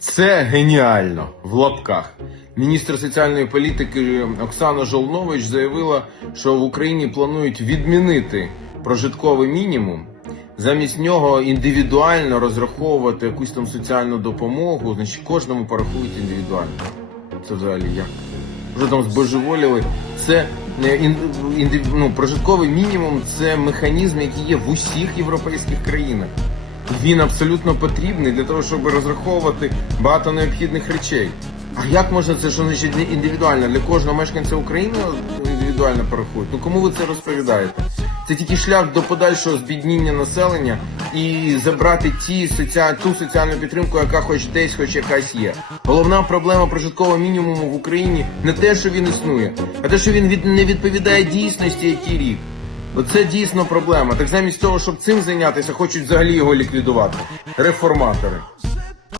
Це геніально в лапках. Міністр соціальної політики Оксана Жолнович заявила, що в Україні планують відмінити прожитковий мінімум. Замість нього індивідуально розраховувати якусь там соціальну допомогу, значить кожному порахують індивідуально. Це взагалі як? Вже там збожеволіли. Це е, ну, прожитковий мінімум це механізм, який є в усіх європейських країнах. Він абсолютно потрібний для того, щоб розраховувати багато необхідних речей. А як можна це що значить індивідуально для кожного мешканця України індивідуально порахують? Ну кому ви це розповідаєте? Це тільки шлях до подальшого збідніння населення і забрати ті соціаль... ту соціальну підтримку, яка хоч десь, хоч якась є. Головна проблема прожиткового мінімуму в Україні не те, що він існує, а те, що він від... не відповідає дійсності, який рік. Оце дійсно проблема. Так замість того, щоб цим зайнятися, хочуть взагалі його ліквідувати. Реформатори.